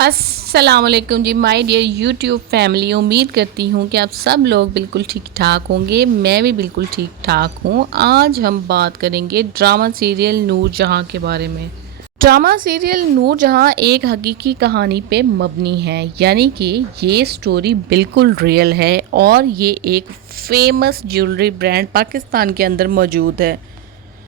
अस्सलाम वालेकुम जी my dear YouTube family. उम्मीद करती हूँ कि आप सब लोग बिल्कुल ठीक ठाक होंगे। मैं भी बिल्कुल ठीक ठाक हूँ। आज हम बात करेंगे ड्रामा सीरियल नूर जहाँ के बारे में। ड्रामा सीरियल नूर जहाँ एक हकीकी कहानी पे मबनी है, यानी कि ये स्टोरी बिल्कुल रियल है और ये एक फेमस ज्वेलरी ब्रांड पाकिस्तान के अंदर मौजूद है।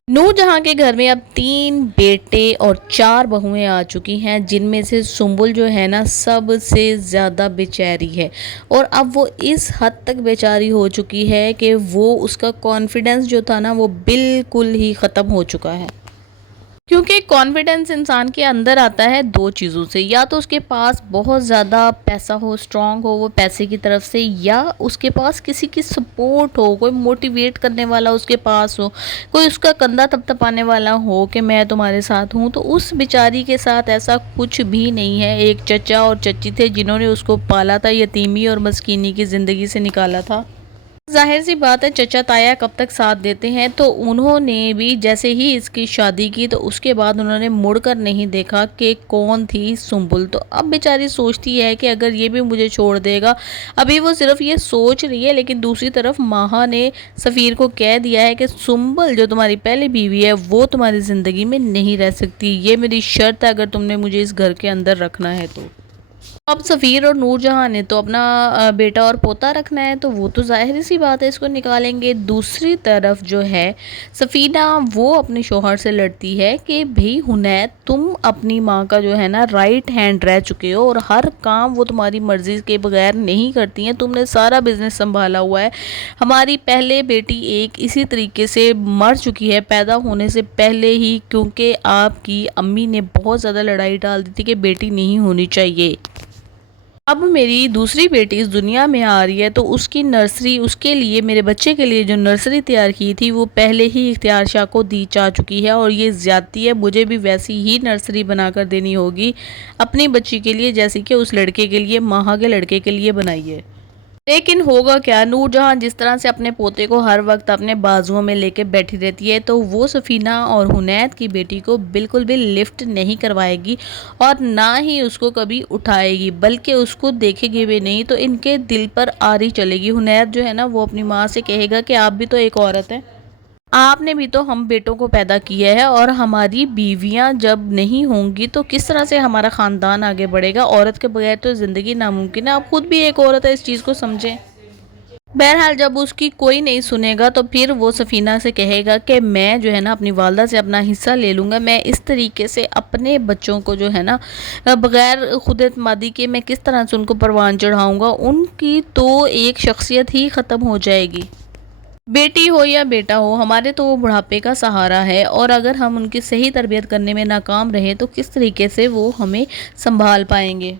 नूरजहां के घर में अब 3 बेटे और 4 बहुएं आ चुकी हैं, जिनमें से सुंबुल जो है ना सबसे ज़्यादा बेचारी है। और अब वो इस हद तक बेचारी हो चुकी है कि वो उसका कॉन्फिडेंस जो था ना वो बिल्कुल ही ख़त्म हो चुका है। क्योंकि कॉन्फिडेंस इंसान के अंदर आता है दो चीज़ों से, या तो उसके पास बहुत ज़्यादा पैसा हो, स्ट्रांग हो वो पैसे की तरफ से, या उसके पास किसी की सपोर्ट हो, कोई मोटिवेट करने वाला उसके पास हो, कोई उसका कंधा थपथपाने वाला हो कि मैं तुम्हारे साथ हूँ। तो उस बेचारी के साथ ऐसा कुछ भी नहीं है। एक चचा और चची थे जिन्होंने उसको पाला था, यतीमी और मस्कीनी की ज़िंदगी से निकाला था। जाहिर सी बात है चचा ताया कब तक साथ देते हैं, तो उन्होंने भी जैसे ही इसकी शादी की तो उसके बाद उन्होंने मुड़कर नहीं देखा कि कौन थी सुंबुल। तो अब बेचारी सोचती है कि अगर ये भी मुझे छोड़ देगा। अभी वो सिर्फ ये सोच रही है, लेकिन दूसरी तरफ माहा ने सफ़ीर को कह दिया है कि सुंबुल जो तुम्हारी पहली बीवी है वो तुम्हारी ज़िंदगी में नहीं रह सकती। ये मेरी शर्त है अगर तुमने मुझे इस घर के अंदर रखना है तो। अब सफ़ीर और नूरजहां ने तो अपना बेटा और पोता रखना है, तो वो तो ज़ाहिर सी बात है इसको निकालेंगे। दूसरी तरफ जो है सफ़ीना, वो अपने शोहर से लड़ती है कि भाई हुनैद, तुम अपनी माँ का जो है ना राइट हैंड रह चुके हो और हर काम वो तुम्हारी मर्ज़ी के बगैर नहीं करती हैं। तुमने सारा बिज़नेस संभाला हुआ है। हमारी पहले बेटी एक इसी तरीके से मर चुकी है पैदा होने से पहले ही, क्योंकि आपकी अम्मी ने बहुत ज़्यादा लड़ाई डाल दी थी कि बेटी नहीं होनी चाहिए। अब मेरी दूसरी बेटी इस दुनिया में आ रही है तो उसकी नर्सरी, उसके लिए, मेरे बच्चे के लिए जो नर्सरी तैयार की थी वो पहले ही इख्तियार शाह को दी जा चुकी है और ये ज़्यादती है। मुझे भी वैसी ही नर्सरी बनाकर देनी होगी अपनी बच्ची के लिए, जैसे कि उस लड़के के लिए, माहा के लड़के के लिए बनाई है। लेकिन होगा क्या, नूरजहां जिस तरह से अपने पोते को हर वक्त अपने बाजुओं में लेके बैठी रहती है, तो वो सफ़ीना और हुनैद की बेटी को बिल्कुल भी लिफ्ट नहीं करवाएगी और ना ही उसको कभी उठाएगी, बल्कि उसको देखेगी भी नहीं तो इनके दिल पर आरी चलेगी। हुनैद जो है ना वो अपनी माँ से कहेगा कि आप भी तो एक औरत है, आपने भी तो हम बेटों को पैदा किया है और हमारी बीवियां जब नहीं होंगी तो किस तरह से हमारा ख़ानदान आगे बढ़ेगा। औरत के बगैर तो ज़िंदगी नामुमकिन है। आप खुद भी एक औरत है, इस चीज़ को समझें। बहरहाल जब उसकी कोई नहीं सुनेगा तो फिर वो सफ़ीना से कहेगा कि मैं जो है ना अपनी वालदा से अपना हिस्सा ले लूँगा। मैं इस तरीके से अपने बच्चों को जो है ना बग़ैर खुद एतमादी के मैं किस तरह से उनको परवान चढ़ाऊँगा। उनकी तो एक शख्सियत ही ख़त्म हो जाएगी। बेटी हो या बेटा हो, हमारे तो वो बुढ़ापे का सहारा है और अगर हम उनकी सही तरबियत करने में नाकाम रहे तो किस तरीके से वो हमें संभाल पाएंगे।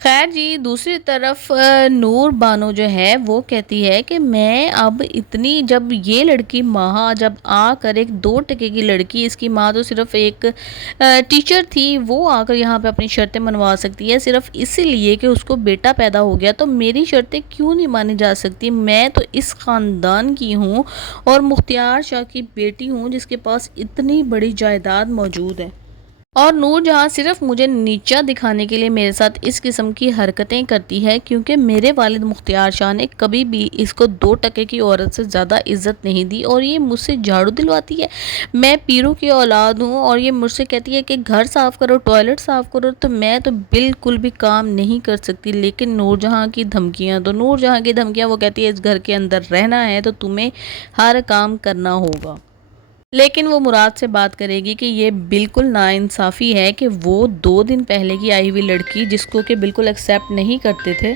खैर जी, दूसरी तरफ नूर बानो जो है वो कहती है कि मैं अब इतनी, जब ये लड़की माहा जब आकर, एक 2 टके की लड़की, इसकी माँ तो सिर्फ एक टीचर थी, वो आकर यहाँ पे अपनी शर्तें मनवा सकती है सिर्फ इसीलिए कि उसको बेटा पैदा हो गया, तो मेरी शर्तें क्यों नहीं मानी जा सकती। मैं तो इस ख़ानदान की हूँ और मुख्तियार शाह की बेटी हूँ जिसके पास इतनी बड़ी जायदाद मौजूद है। और नूरजहां सिर्फ मुझे नीचा दिखाने के लिए मेरे साथ इस किस्म की हरकतें करती है, क्योंकि मेरे वालिद मुख्तियार शाह ने कभी भी इसको 2 टके की औरत से ज़्यादा इज्जत नहीं दी और ये मुझसे झाड़ू दिलवाती है। मैं पीरों की औलाद हूँ और ये मुझसे कहती है कि घर साफ़ करो, टॉयलेट साफ़ करो, तो मैं तो बिल्कुल भी काम नहीं कर सकती। लेकिन नूरजहां की धमकियाँ, तो नूरजहां की धमकियाँ, वो कहती है इस घर के अंदर रहना है तो तुम्हें हर काम करना होगा। लेकिन वो मुराद से बात करेगी कि ये बिल्कुल नाइंसाफ़ी है कि वो 2 दिन पहले की आई हुई लड़की, जिसको कि बिल्कुल एक्सेप्ट नहीं करते थे,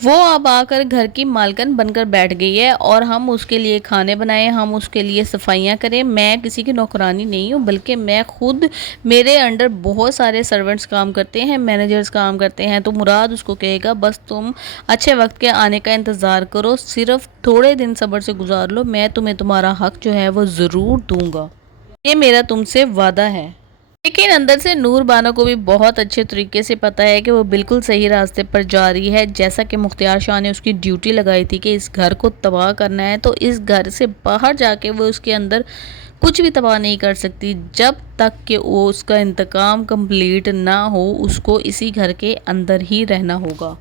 वो अब आकर घर की मालकिन बनकर बैठ गई है और हम उसके लिए खाने बनाएं, हम उसके लिए सफाइयाँ करें। मैं किसी की नौकरानी नहीं हूँ, बल्कि मैं खुद, मेरे अंडर बहुत सारे सर्वेंट्स काम करते हैं, मैनेजर्स काम करते हैं। तो मुराद उसको कहेगा बस तुम अच्छे वक्त के आने का इंतज़ार करो, सिर्फ थोड़े दिन सब्र से गुजार लो, मैं तुम्हें तुम्हारा हक जो है वो ज़रूर दूँगा, ये मेरा तुमसे वादा है। लेकिन अंदर से नूर बानो को भी बहुत अच्छे तरीके से पता है कि वो बिल्कुल सही रास्ते पर जा रही है। जैसा कि मुख्तियार शाह ने उसकी ड्यूटी लगाई थी कि इस घर को तबाह करना है, तो इस घर से बाहर जाके वो उसके अंदर کچھ بھی تباہ نہیں کر سکتی جب تک کہ وہ اس کا انتقام کمپلیٹ نہ ہو، اس کو اسی گھر کے اندر ہی رہنا ہوگا۔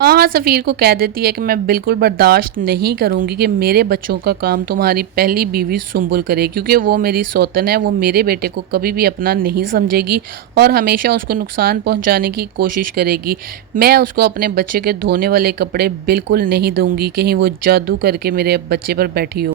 ماہا سفیر کو کہہ دیتی ہے کہ میں بالکل برداشت نہیں کروں گی کہ میرے بچوں کا کام تمہاری پہلی بیوی سنبل کرے، کیونکہ وہ میری سوتن ہے، وہ میرے بیٹے کو کبھی بھی اپنا نہیں سمجھے گی اور ہمیشہ اس کو نقصان پہنچانے کی کوشش کرے گی۔ میں اس کو اپنے بچے کے دھونے والے کپڑے بالکل نہیں دوں گی، کہیں وہ جادو کر کے میرے بچے پر بیٹھی ہو۔